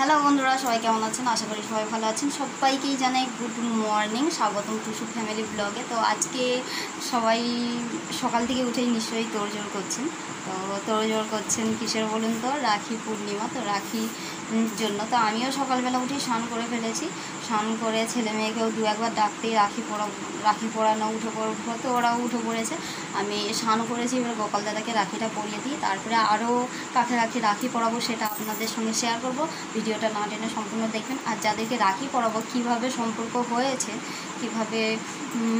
Hello বন্ধুরা, সবাই কেমন আছেন? আশা করি সবাই ভালো আছেন। সবাইকেই জানাই গুড মর্নিং, স্বাগতম টুসু ফ্যামিলি ব্লগে। তো আজকে সবাই সকাল থেকে উঠেই নিশ্চয়ই তোড়জোড় করছেন। তো তোড়জোড় করছেন কিসের বলুন তো? রাখি পূর্ণিমা। তো রাখি জন্য তো আমিও সকালবেলা উঠেই স্নান করে ফেলেছি। স্নান করে ছেলে মেয়েকেও দু একবার ডাকতেই রাখি পরানো উঠে পড়বো, তো ওরাও উঠে পড়েছে। আমি স্নান করেছি, এবার গোপাল দাদাকে রাখিটা পরিয়ে দিই। তারপরে আরও কাকে রাখি পরাবো সেটা আপনাদের সঙ্গে শেয়ার করব। ভিডিওটা না টেনে সম্পূর্ণ দেখবেন। আর যাদেরকে রাখি পরাবো কীভাবে সম্পর্ক হয়েছে, কীভাবে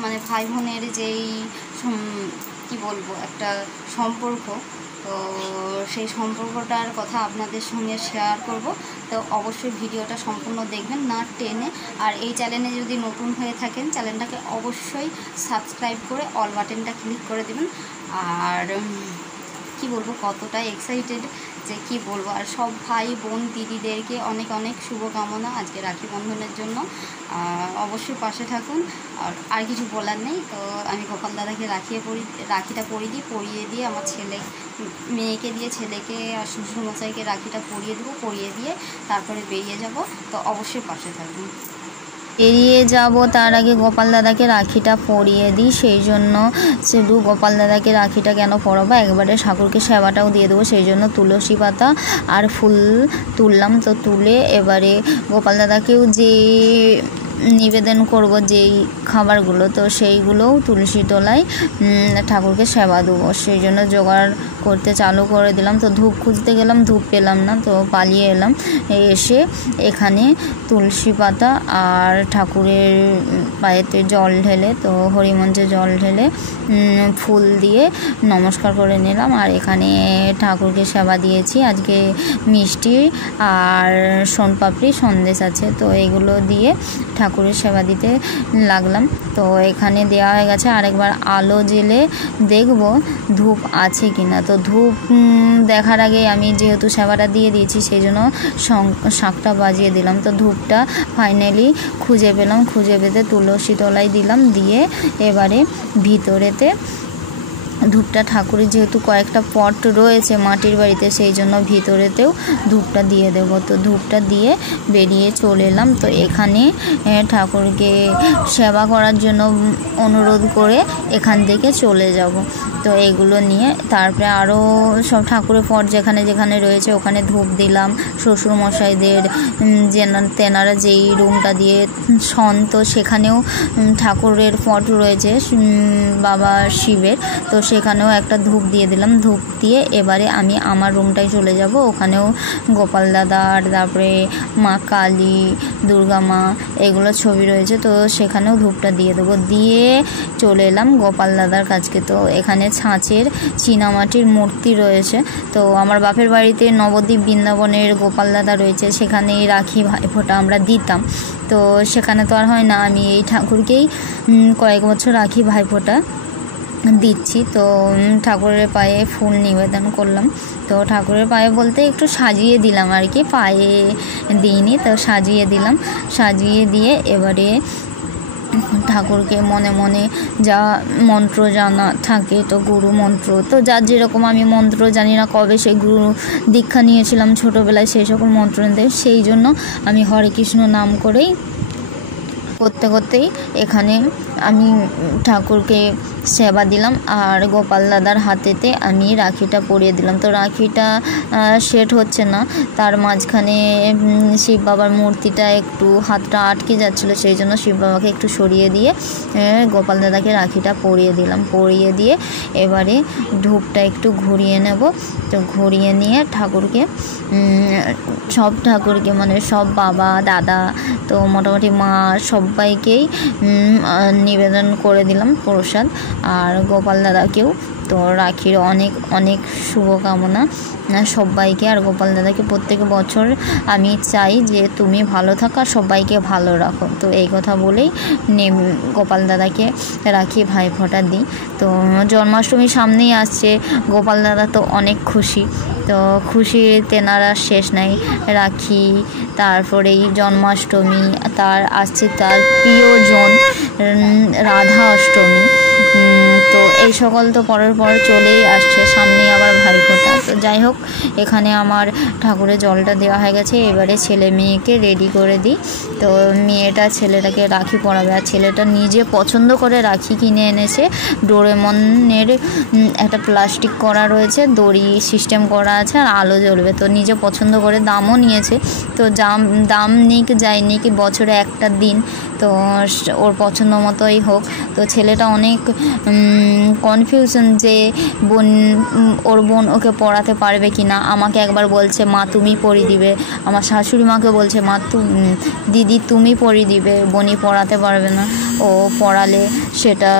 মানে ভাই বোনের যেই কি বলবো একটা সম্পর্ক, তো সেই সম্পর্কটার কথা আপনাদের সঙ্গে শেয়ার করব। তো অবশ্যই ভিডিওটা সম্পূর্ণ দেখবেন না টেনে। আর এই চ্যানেলে যদি নতুন হয়ে থাকেন, চ্যানেলটাকে অবশ্যই সাবস্ক্রাইব করে অল বাটনটা ক্লিক করে দেবেন। আর কি বলবো, কতটা এক্সাইটেড যে কি বলবো। আর সব ভাই বোন দিদিদেরকে অনেক অনেক শুভকামনা আজকে রাখি বন্ধনের জন্য। অবশ্যই পাশে থাকুন। আর কিছু বলার নেই। তো আমি গোপাল দাদাকে রাখিটা পরিয়ে দিয়ে আমার মেয়েকে দিয়ে ছেলেকে আর শ্বশুরমশাইকে রাখিটা পরিয়ে দেবো। পরিয়ে দিয়ে তারপরে বেরিয়ে যাব। তো অবশ্যই পাশে থাকুন। বেরিয়ে যাব তার আগে গোপাল দাদাকে রাখিটা পরিয়ে দিই। সেই জন্য শুধু গোপাল দাদাকে রাখিটা কেন পরাবো, একবারে ঠাকুরকে সেবাটাও দিয়ে দেবো। সেই জন্য তুলসী পাতা আর ফুল তুললাম। তো তুলে এবারে গোপাল দাদাকেও যে নিবেদন করব যেই খাবারগুলো, তো সেইগুলোও তুলসী তলায় ঠাকুরকে সেবা দেবো। সেই জন্য জোগাড় করতে চালু করে দিলাম। তো ধূপ খুঁজতে গেলাম, ধূপ পেলাম না, তো পালিয়ে এলাম। এসে এখানে তুলসী পাতা আর ঠাকুরের পায়েতে জল ঢেলে, তো হরিমঞ্চে জল ঢেলে ফুল দিয়ে নমস্কার করে নিলাম। আর এখানে ঠাকুরকে সেবা দিয়েছি। আজকে মিষ্টি আর সোনপাপড়ি সন্দেশ আছে, তো এগুলো দিয়ে ঠাকুরের সেবা দিতে লাগলাম। তো এখানে দেওয়া হয়ে গেছে। আরেকবার আলো জেলে দেখব ধূপ আছে কিনা। তো ধূপ দেখার আগে আমি যেহেতু সেবাটা দিয়ে দিয়েছি, সেই জন্য শাঁখটা বাজিয়ে দিলাম। তো ধূপটা ফাইনালি খুঁজে পেলাম। খুঁজে পেতে তুলসী তলায় দিলাম। দিয়ে এবারে ভিতরেতে ধূপটা, ঠাকুরের যেহেতু কয়েকটা পট রয়েছে মাটির বাড়িতে, সেই জন্য ভিতরেতেও ধূপটা দিয়ে দেবো। তো ধূপটা দিয়ে বেরিয়ে চলে এলাম। তো এখানে ঠাকুরকে সেবা করার জন্য অনুরোধ করে এখান থেকে চলে যাব। তো এগুলো নিয়ে তারপরে আরও সব ঠাকুরের পট যেখানে যেখানে রয়েছে ওখানে ধূপ দিলাম। শ্বশুরমশাইদের তেনারা যেই রুমটা দিয়ে শন, তো সেখানেও ঠাকুরের পট রয়েছে বাবা শিবের, তো সেখানেও একটা ধূপ দিয়ে দিলাম। ধূপ দিয়ে এবারে আমি আমার রুমটায় চলে যাব। ওখানেও গোপাল দাদা আর তারপরে মা কালী, দুর্গা মা, এগুলো ছবি রয়েছে, তো সেখানেও ধূপটা দিয়ে দেবো। দিয়ে চলে এলাম গোপাল দাদার কাছকে। তো এখানে ছাঁচের চীনামাটির মূর্তি রয়েছে। তো আমার বাপের বাড়িতে নবদ্বীপ বৃন্দাবনের গোপাল দাদা রয়েছে, সেখানেই রাখি ভাইফোঁটা আমরা দিতাম। তো সেখানে তো আর হয় না, আমি এই ঠাকুরকেই কয়েক বছর রাখি ভাইফোঁটা দিচ্ছি। তো ঠাকুরের পায়ে ফুল নিবেদন করলাম। তো ঠাকুরের পায়ে বলতে একটু সাজিয়ে দিলাম আর কি, পায়ে দিইনি, তো সাজিয়ে দিলাম। সাজিয়ে দিয়ে এবারে ঠাকুরকে মনে মনে যা মন্ত্র জানা থাকে, তো গুরু মন্ত্র, তো যার যেরকম, আমি মন্ত্র জানি না, কবে সেই গুরু দীক্ষা নিয়েছিলাম ছোটোবেলায়, সেই সকল মন্ত্র নিতে, সেই জন্য আমি হরে কৃষ্ণ নাম করেই করতে করতেই এখানে আমি ঠাকুরকে সেবা দিলাম। আর গোপাল দাদার হাতেতে আমি রাখিটা পরিয়ে দিলাম। তো রাখিটা সেট হচ্ছে না, তার মাঝখানে শিব বাবার মূর্তিটা একটু হাতটা আটকে যাচ্ছিলো, সেই জন্য শিব বাবাকে একটু সরিয়ে দিয়ে গোপাল দাদাকে রাখিটা পরিয়ে দিলাম। পরিয়ে দিয়ে এবারে ধূপটা একটু ঘুরিয়ে নেব। তো ঘুরিয়ে নিয়ে ঠাকুরকে মানে সব বাবা দাদা, তো মোটামুটি মা সবাইকেই নিবেদন করে দিলাম প্রসাদ। আর গোপাল দাদাকেও তো রাখির অনেক অনেক শুভকামনা সবাইকে। আর গোপাল দাদাকে প্রত্যেক বছর আমি চাই যে তুমি ভালো থাকো আর সবাইকে ভালো রাখো। তো এই কথা বলেই গোপাল দাদাকে রাখি ভাইফোঁটা দিই। তো জন্মাষ্টমী সামনেই আসছে, গোপাল দাদা তো অনেক খুশি। তো খুশি তেনারা শেষ নাই। রাখি, তারপরেই জন্মাষ্টমী, তার আসছে তার প্রিয়জন রাধা অষ্টমী। তো এই সকল তো পরের পর চলেই আসছে, সামনে আবার ভাইফোঁটা। তো যাই হোক, এখানে আমার ঠাকুরের জলটা দেওয়া হয়ে গেছে, এবারে ছেলে মেয়েকে রেডি করে দিই। তো মেয়েটা ছেলেটাকে রাখি পরাবে, আর ছেলেটা নিজে পছন্দ করে রাখি কিনে এনেছে। ডোরেমনের একটা প্লাস্টিক করা রয়েছে, দড়ি সিস্টেম করা আছে, আর আলো জ্বলবে। তো নিজে পছন্দ করে দামও নিয়েছে। তো দাম নিক যাই নিক, বছরে একটা দিন, তো ওর পছন্দ মতোই হোক। তো ছেলেটা অনেক কনফিউশন যে ওর বোন ওকে পড়াতে পারবে কি না। আমাকে একবার বলছে মা তুমি পরিয়ে দিবে, আমার শাশুড়ি মাকে বলছে মা দিদি তুমি পরিয়ে দিবে, বোনই পড়াতে পারবে না, ও পড়ালে সেটা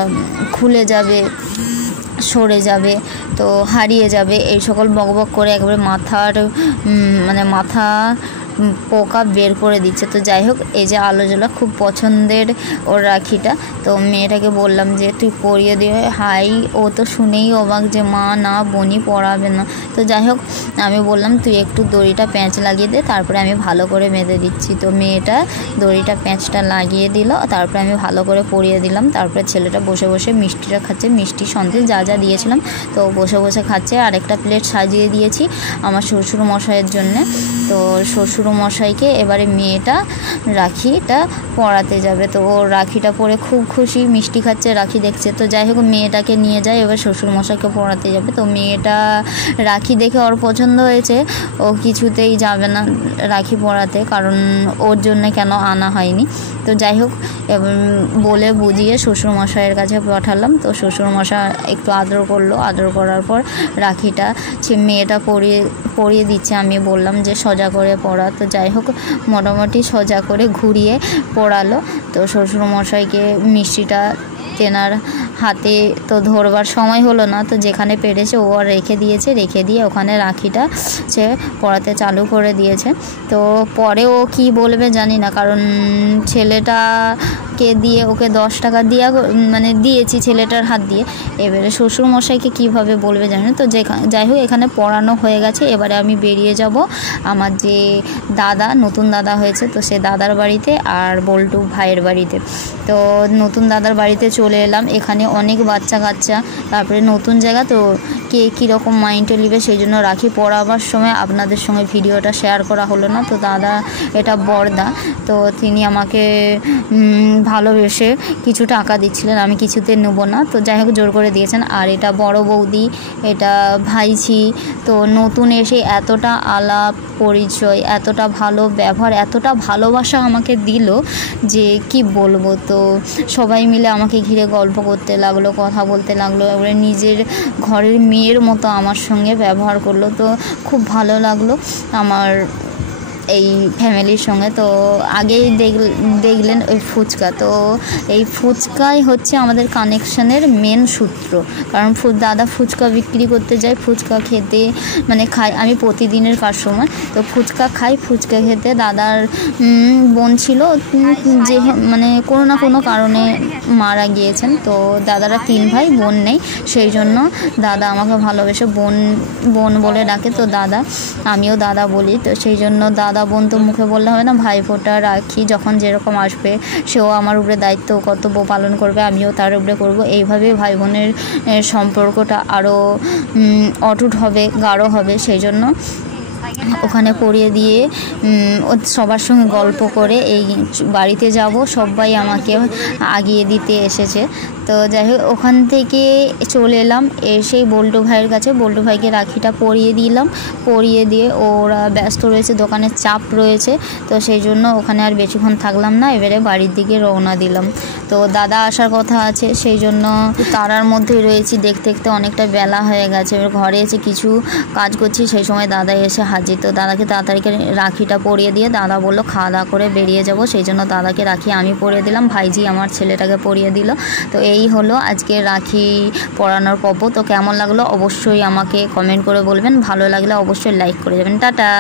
খুলে যাবে, সরে যাবে, তো হারিয়ে যাবে, এই সকল বকবক করে একবারে মাথা পোকা বের করে দিচ্ছে। তো যাই হোক, এই যে আলো জ্বলা খুব পছন্দের ওর রাখিটা। তো মেয়েটাকে বললাম যে তুই পরিয়ে দিয়ে, ও তো শুনেই অবাক যে মা না বোনই পরাবে না। তো যাই হোক, আমি বললাম তুই একটু দড়িটা প্যাঁচ লাগিয়ে দে, তারপরে আমি ভালো করে বেঁধে দিচ্ছি। তো মেয়েটা দড়িটা প্যাঁচটা লাগিয়ে দিল, তারপরে আমি ভালো করে পরিয়ে দিলাম। তারপরে ছেলেটা বসে বসে মিষ্টিটা খাচ্ছে, মিষ্টি সন্দেশ যা যা দিয়েছিলাম, তো বসে বসে খাচ্ছে। আর একটা প্লেট সাজিয়ে দিয়েছি আমার শ্বশুর মশাইয়ের জন্যে। তো শ্বশুর মশাইকে এবারে মেয়েটা রাখিটা পরাতে যাবে। তো ও রাখিটা পরে খুব খুশি, মিষ্টি খাচ্ছে, রাখি দেখছে। তো যাই হোক, মেয়েটাকে নিয়ে যায়, এবার শ্বশুর মশাইকে পরাতে যাবে। তো মেয়েটা রাখি দেখে ওর পছন্দ হয়েছে, ও কিছুতেই যাবে না রাখি পরাতে, কারণ ওর জন্য কেন আনা হয়নি। তো যাই হোক, বলে বুঝিয়ে শ্বশুর মশাইয়ের কাছে পাঠালাম। তো শ্বশুর মশাই একটু আদর করলো, আদর করার পর রাখিটা মেয়েটা পরিয়ে দিচ্ছে। আমি বললাম যে সোজা করে পরা। তো যাই হোক, মোটামুটি সোজা করে ঘুরিয়ে পরালো। তো শ্বশুর মশাইকে মিষ্টিটা তেনার হাতে তো ধরবার সময় হলো না, তো যেখানে পেরেছে ও আর রেখে দিয়ে ওখানে রাখিটা সে পরাতে চালু করে দিয়েছে। তো পরে ও কি বলবে জানি না, কারণ ছেলেটাকে দিয়ে ওকে 10 টাকা দিয়েছি ছেলেটার হাত দিয়ে। এবারে শ্বশুরমশাইকে কীভাবে বলবে জানি না। তো যাই হোক, এখানে পড়ানো হয়ে গেছে, এবারে আমি বেরিয়ে যাব আমার যে নতুন দাদা হয়েছে, তো সে দাদার বাড়িতে আর বল্টু ভাইয়ের বাড়িতে। তো নতুন দাদার বাড়িতে চলে এলাম। এখানে অনেক বাচ্চা কাচ্চা, তারপরে নতুন জায়গা, তো কে কীরকম মাইন্ডে নেবে সেই জন্য রাখি পরাবার সময় আপনাদের সঙ্গে ভিডিওটা শেয়ার করা হলো না। তো দাদা, এটা বড়দা, তো তিনি আমাকে ভালোবেসে কিছু টাকা দিচ্ছিলেন, আমি কিছুতে নেব না। তো যাই হোক, জোর করে দিয়েছেন। আর এটা বড় বৌদি, এটা ভাইঝি। তো নতুন এসে এতটা আলাপ পরিচয়, এতটা ভালো ব্যবহার, এতটা ভালোবাসা আমাকে দিল যে কি বলবো। তো সবাই মিলে আমাকে ঘিরে গল্প করতে লাগলো, কথা বলতে লাগলো, এবারে নিজের ঘরের মেয়ের মতো আমার সঙ্গে ব্যবহার করলো। তো খুব ভালো লাগলো আমার এই ফ্যামিলির সঙ্গে। তো আগেই দেখলেন ওই ফুচকা, তো এই ফুচকাই হচ্ছে আমাদের কানেকশানের মেন সূত্র। কারণ দাদা ফুচকা বিক্রি করতে যায়, ফুচকা খেতে খাই আমি প্রতিদিনের কাস্টমার। তো ফুচকা খাই, ফুচকা খেতে দাদার বোন ছিল, যে কোনো না কোনো কারণে মারা গিয়েছেন। তো দাদারা 3 ভাই, বোন নেই, সেই জন্য দাদা আমাকে ভালোবেসে বোন বলে ডাকে। তো আমিও দাদা বলি। তো সেই জন্য দাদা বোন তো মুখে বললে হবে না, ভাইফোঁটা রাখি যখন যেরকম আসবে সেও আমার উপরে দায়িত্ব কর্তব্য পালন করবে, আমিও তার উপরে করব। এইভাবে ভাই বোনের সম্পর্কটা আরও অটুট হবে, গাঢ় হবে। সেই জন্য ওখানে পরিয়ে দিয়ে সবার সঙ্গে গল্প করে এই বাড়িতে যাব। সবাই আমাকে আগিয়ে দিতে এসেছে। তো যাই হোক, ওখান থেকে চলে এলাম, এসেই বল্টু ভাইয়ের কাছে। বল্টু ভাইকে রাখিটা পরিয়ে দিলাম, পরিয়ে দিয়ে ওরা ব্যস্ত রয়েছে, দোকানের চাপ রয়েছে, তো সেই জন্য ওখানে আর বেশিক্ষণ থাকলাম না, এবারে বাড়ির দিকে রওনা দিলাম। তো দাদা আসার কথা আছে, সেই জন্য তারার মধ্যেই রয়েছি। দেখতে দেখতে অনেকটা বেলা হয়ে গেছে। এবার ঘরে এসে কিছু কাজ করছি, সেই সময় দাদা এসে হাজির। তো দাদাকে তাড়াতাড়ি রাখিটা পরিয়ে দিয়ে দাদা বললো খাওয়া দাওয়া করে বেরিয়ে যাব, সেই জন্য দাদাকে রাখি আমি পরিয়ে দিলাম, ভাইজি আমার ছেলেটাকে পরিয়ে দিল। তো এই হলো আজকে রাখি পরানোর পর্ব। তো কেমন লাগলো অবশ্যই আমাকে কমেন্ট করে বলবেন, ভালো লাগলে অবশ্যই লাইক করে যাবেন। টাটা।